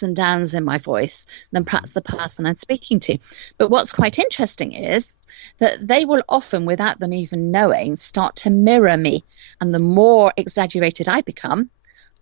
ups and downs in my voice than perhaps the person I'm speaking to. But what's quite interesting is that they will often, without them even knowing, start to mirror me. And the more exaggerated I become,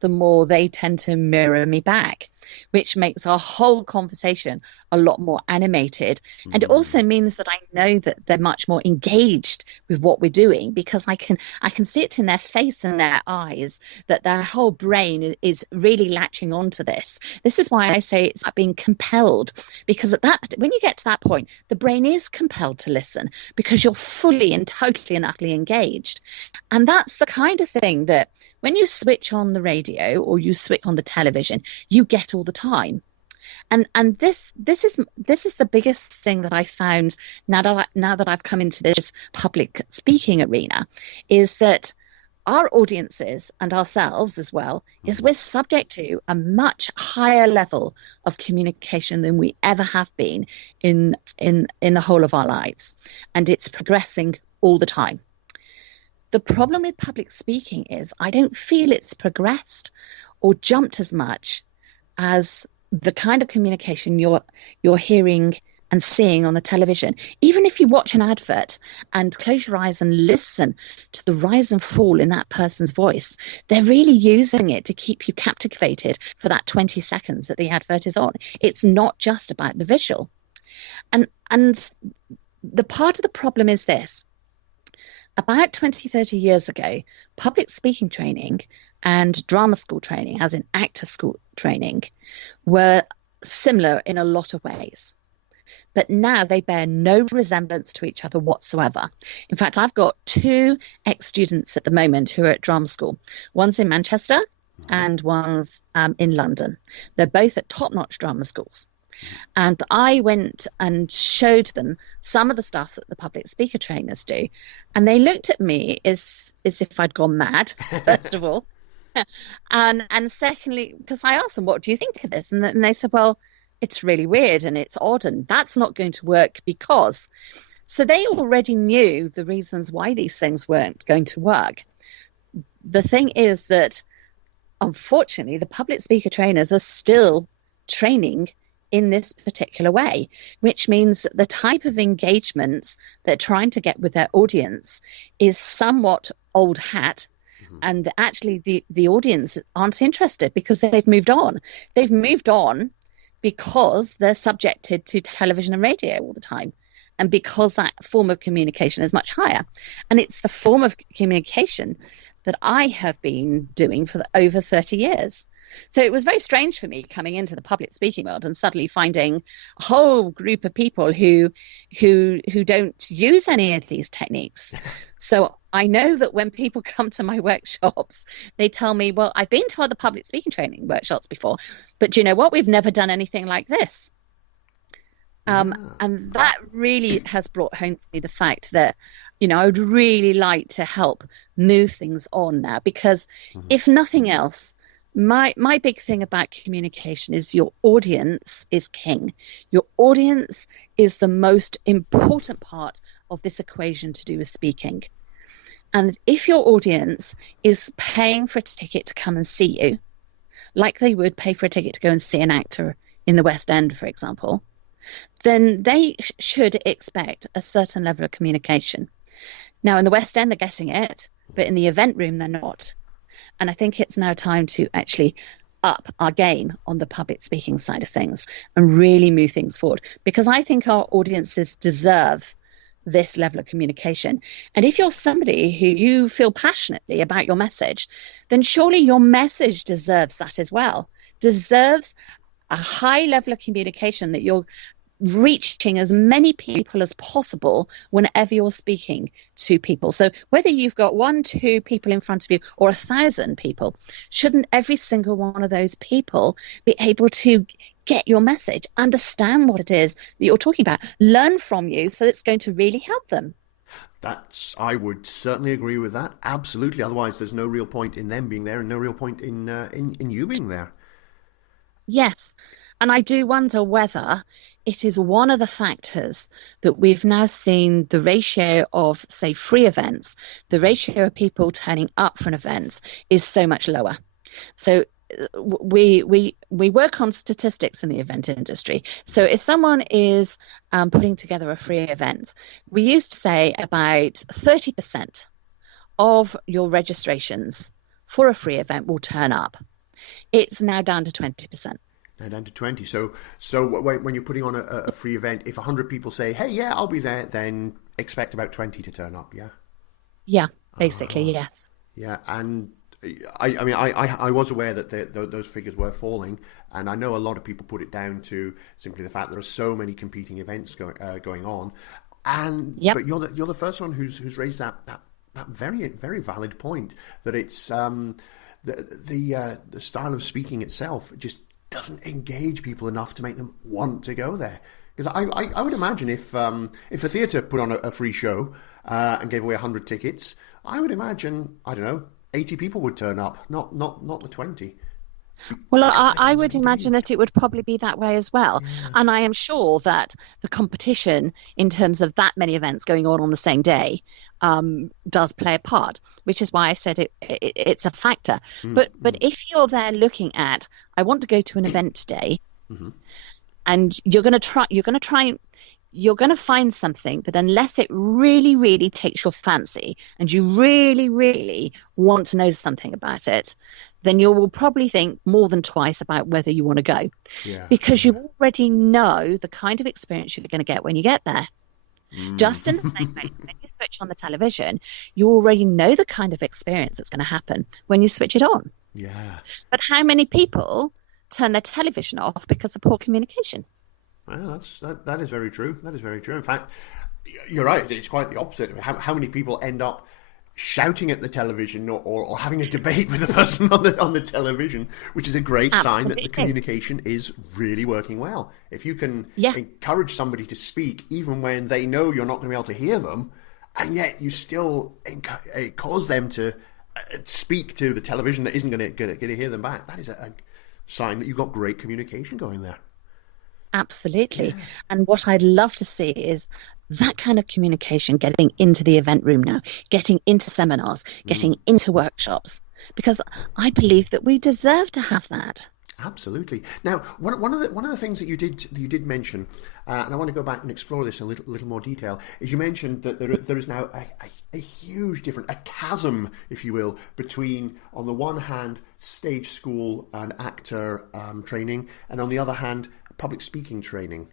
the more they tend to mirror me back, which makes our whole conversation a lot more animated. And it also means that I know that they're much more engaged with what we're doing, because I can see it in their face and their eyes that their whole brain is really latching onto this. This is why I say it's like being compelled, because when you get to that point, the brain is compelled to listen because you're fully and totally and utterly engaged. And that's the kind of thing that when you switch on the radio or you switch on the television, you get all the time. And this is the biggest thing that I found now that I've come into this public speaking arena, is that our audiences and ourselves as well is we're subject to a much higher level of communication than we ever have been in the whole of our lives, and it's progressing all the time. The problem with public speaking is I don't feel it's progressed or jumped as much as the kind of communication you're hearing and seeing on the television. Even if you watch an advert and close your eyes and listen to the rise and fall in that person's voice, they're really using it to keep you captivated for that 20 seconds that the advert is on. It's not just about the visual. And the part of the problem is this. About 20, 30 years ago, public speaking training and drama school training, as in actor school training, were similar in a lot of ways. But now they bear no resemblance to each other whatsoever. In fact, I've got 2 ex-students at the moment who are at drama school. One's in Manchester and one's in London. They're both at top-notch drama schools. And I went and showed them some of the stuff that the public speaker trainers do. And they looked at me as if I'd gone mad, first of all. And secondly, because I asked them, what do you think of this? And they said, well, it's really weird and it's odd and that's not going to work because. So they already knew the reasons why these things weren't going to work. The thing is that, unfortunately, the public speaker trainers are still training in this particular way, which means that the type of engagements they're trying to get with their audience is somewhat old hat. And actually the audience aren't interested because they've moved on. They've moved on because they're subjected to television and radio all the time, and because that form of communication is much higher. And it's the form of communication that I have been doing for over 30 years. So it was very strange for me coming into the public speaking world and suddenly finding a whole group of people who don't use any of these techniques. So I know that when people come to my workshops, they tell me, well, I've been to other public speaking training workshops before, but do you know what? We've never done anything like this. And that really has brought home to me the fact that, I would really like to help move things on now, because if nothing else, my big thing about communication is your audience is king. Your audience is the most important part of this equation to do with speaking. And if your audience is paying for a ticket to come and see you, like they would pay for a ticket to go and see an actor in the West End, for example, then they should expect a certain level of communication. Now, in the West End, they're getting it, but in the event room, they're not. And I think it's now time to actually up our game on the public speaking side of things and really move things forward, because I think our audiences deserve this level of communication. And if you're somebody who you feel passionately about your message, then surely your message deserves that as well, deserves a high level of communication, that you're reaching as many people as possible whenever you're speaking to people. So whether you've got 1, 2 people in front of you or 1,000 people, shouldn't every single one of those people be able to get your message, understand what it is that you're talking about, learn from you, so it's going to really help them? I would certainly agree with that. Absolutely. Otherwise, there's no real point in them being there and no real point in you being there. Yes. And I do wonder whether it is one of the factors that we've now seen the ratio of, say, free events, the ratio of people turning up for an event is so much lower. So we work on statistics in the event industry. So if someone is putting together a free event, we used to say about 30% of your registrations for a free event will turn up. It's now down to 20%. Now down to 20. So when you're putting on a free event, if 100 people say, "Hey, yeah, I'll be there," then expect about 20 to turn up. Yeah. Yeah, basically, yes. Yeah, and I mean, I was aware that those figures were falling, and I know a lot of people put it down to simply the fact there are so many competing events going on, and Yep. but you're the first one who's raised that very very valid point that it's the style of speaking itself just doesn't engage people enough to make them want to go there. Because I would imagine if a theatre put on a free show and gave away 100 tickets, I would imagine, I don't know, 80 people would turn up, not the 20. Well, I would imagine that it would probably be that way as well. Yeah. And I am sure that the competition in terms of that many events going on the same day does play a part, which is why I said it's a factor. But if you're there looking at, I want to go to an event today, and you're going to find something that unless it really, really takes your fancy and you really, really want to know something about it, then you will probably think more than twice about whether you want to go. Yeah. Because you already know the kind of experience you're going to get when you get there. Just in the same way, when you switch on the television, you already know the kind of experience that's going to happen when you switch it on. Yeah. But how many people turn their television off because of poor communication? Well, that is very true. That is very true. In fact, you're right. It's quite the opposite. How many people end up shouting at the television or having a debate with the person on the television, which is a great sign that the communication is really working well. If you can encourage somebody to speak even when they know you're not going to be able to hear them, and yet you still cause them to speak to the television that isn't going to hear them back, that is a sign that you've got great communication going there. Absolutely. Yeah. And what I'd love to see is that kind of communication getting into the event room now, getting into seminars, getting into workshops, because I believe that we deserve to have that. Absolutely. Now, one of the things that you did mention, and I want to go back and explore this in a little more detail, is you mentioned that there is now a huge difference, a chasm, if you will, between, on the one hand, stage school and actor training, and on the other hand, public speaking training.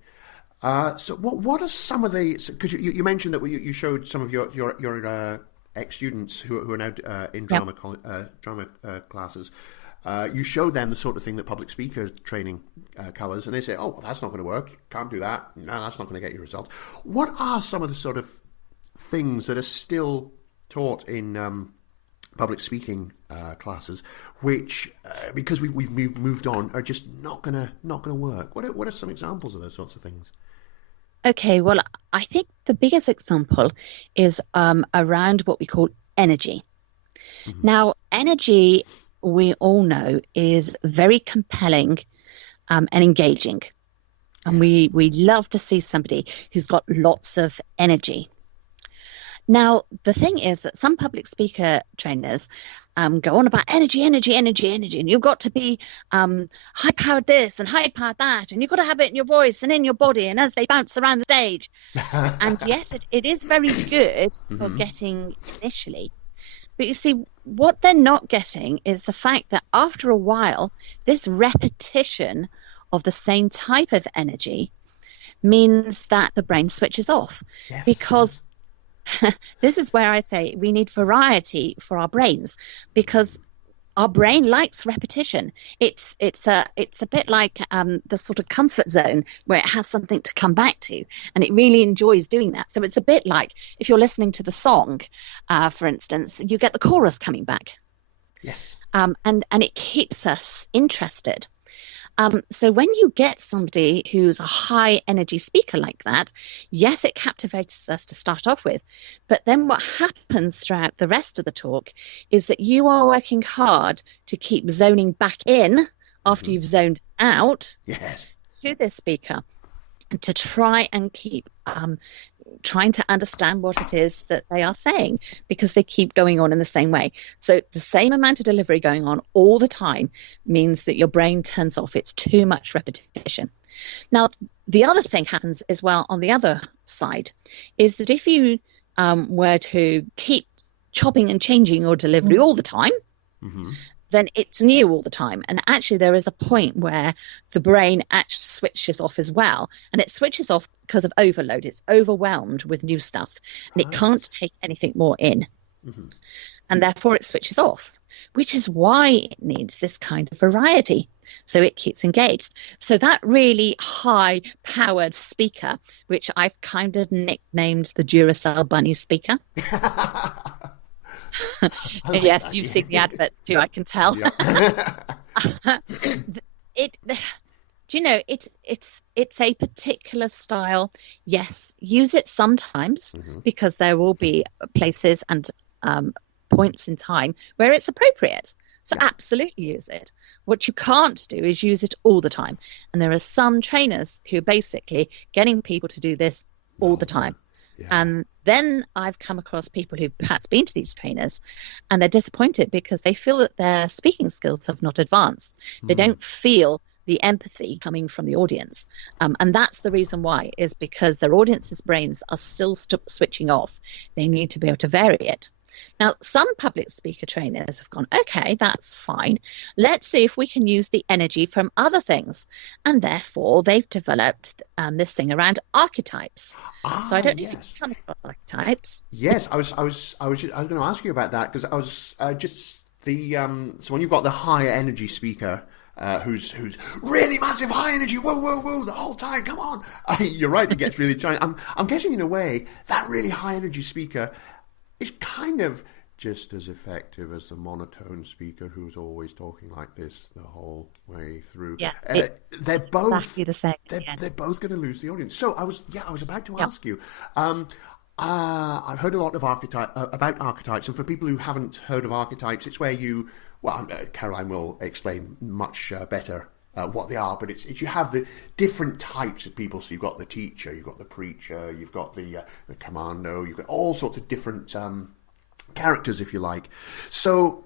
So what are some of the, because you mentioned that you showed some of your ex-students who are now in drama classes. You showed them the sort of thing that public speaker training covers, and they say, "Oh, well, that's not going to work. Can't do that. No, that's not going to get you results." What are some of the sort of things that are still taught in public speaking classes, which because we've moved on, are just not gonna work? What are some examples of those sorts of things? Okay, well, I think the biggest example is around what we call energy. Now, energy, we all know, is very compelling and engaging, and we love to see somebody who's got lots of energy. Now, the thing is that some public speaker trainers go on about energy, and you've got to be high-powered this and high-powered that, and you've got to have it in your voice and in your body and as they bounce around the stage. And yes, it is very good for getting initially. But you see, what they're not getting is the fact that after a while, this repetition of the same type of energy means that the brain switches off. Yes. Because this is where I say we need variety for our brains, because our brain likes repetition. It's a bit like the sort of comfort zone where it has something to come back to, and it really enjoys doing that. So it's a bit like if you're listening to the song, for instance, you get the chorus coming back. Yes. And it keeps us interested. So when you get somebody who's a high energy speaker like that, yes, it captivates us to start off with. But then what happens throughout the rest of the talk is that you are working hard to keep zoning back in after you've zoned out to this speaker. to try and keep trying to understand what it is that they are saying, because they keep going on in the same way. So the same amount of delivery going on all the time means that your brain turns off. It's too much repetition. Now, the other thing happens as well on the other side is that if you were to keep chopping and changing your delivery all the time, then it's new all the time. And actually, there is a point where the brain actually switches off as well. And it switches off because of overload. It's overwhelmed with new stuff, and it can't take anything more in. And therefore, it switches off, which is why it needs this kind of variety. So it keeps engaged. So that really high-powered speaker, which I've kind of nicknamed the Duracell Bunny speaker. Like yes, that, you've seen the adverts too, I can tell. Yeah. Do you know, it's a particular style. Yes, use it sometimes because there will be places and points in time where it's appropriate. So absolutely use it. What you can't do is use it all the time. And there are some trainers who are basically getting people to do this all the time. Yeah. And then I've come across people who've perhaps been to these trainers and they're disappointed because they feel that their speaking skills have not advanced. They don't feel the empathy coming from the audience. And that's the reason why, is because their audience's brains are still switching off. They need to be able to vary it. Now, some public speaker trainers have gone, okay, that's fine. Let's see if we can use the energy from other things. And therefore, they've developed this thing around archetypes. So I don't know if you've come across archetypes. Yes, I was going to ask you about that, because I was so when you've got the higher energy speaker, who's really massive high energy, whoa, the whole time, come on. You're right, it gets really challenging. I'm guessing in a way that really high energy speaker is kind of just as effective as the monotone speaker who's always talking like this the whole way through. Yes, they're both exactly the same. They're both going to lose the audience. So I was about to ask you. I've heard a lot of about archetypes, and for people who haven't heard of archetypes, it's where Caroline will explain much better what they are, but it's you have the different types of people. So you've got the teacher, you've got the preacher, you've got the commando, you've got all sorts of different characters, if you like. So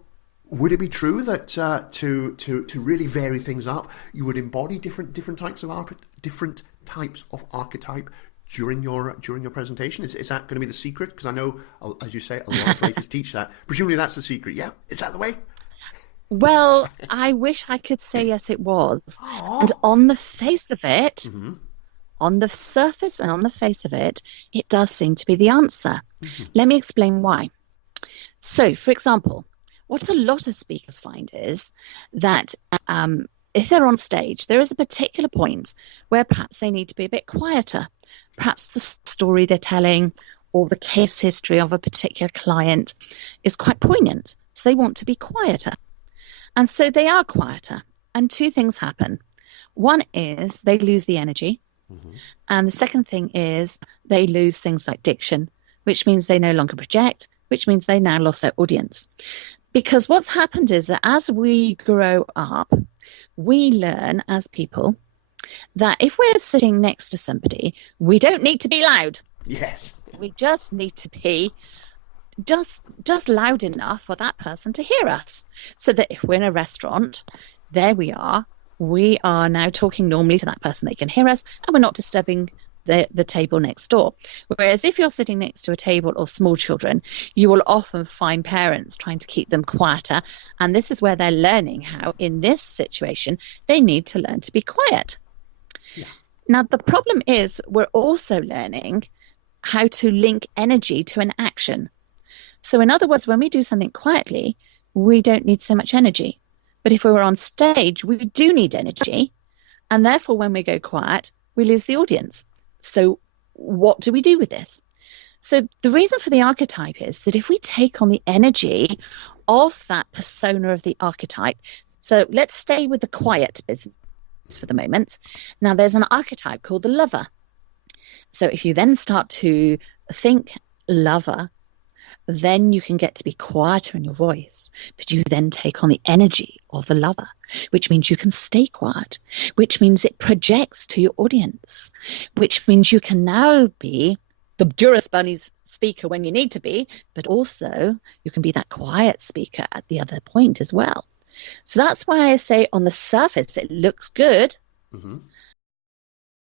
would it be true that to really vary things up, you would embody different types of archetype during your presentation? Is that going to be the secret? Because I know, as you say, a lot of places teach that. Presumably that's the secret. Yeah, is that the way? Well, I wish I could say yes, it was. And on the face of it, on the surface and on the face of it, it does seem to be the answer. Let me explain why. So, for example, what a lot of speakers find is that if they're on stage, there is a particular point where perhaps they need to be a bit quieter. Perhaps the story they're telling or the case history of a particular client is quite poignant, so they want to be quieter. And so they are quieter, and two things happen. One is they lose the energy, and the second thing is they lose things like diction, which means they no longer project, which means they now lost their audience. Because what's happened is that as we grow up, we learn as people that if we're sitting next to somebody, we don't need to be loud. Yes. We just need to be just loud enough for that person to hear us. So that if we're in a restaurant, there we are now talking normally to that person. They can hear us, and we're not disturbing the table next door. Whereas if you're sitting next to a table of small children, you will often find parents trying to keep them quieter. And this is where they're learning how, in this situation, they need to learn to be quiet. Yeah. Now, the problem is we're also learning how to link energy to an action. So in other words, when we do something quietly, we don't need so much energy. But if we were on stage, we do need energy. And therefore, when we go quiet, we lose the audience. So what do we do with this? So the reason for the archetype is that if we take on the energy of that persona of the archetype, so let's stay with the quiet business for the moment. Now, there's an archetype called the lover. So if you then start to think lover, then you can get to be quieter in your voice, but you then take on the energy of the lover, which means you can stay quiet, which means it projects to your audience, which means you can now be the Durus Bunnies speaker when you need to be, but also you can be that quiet speaker at the other point as well. So that's why I say on the surface it looks good,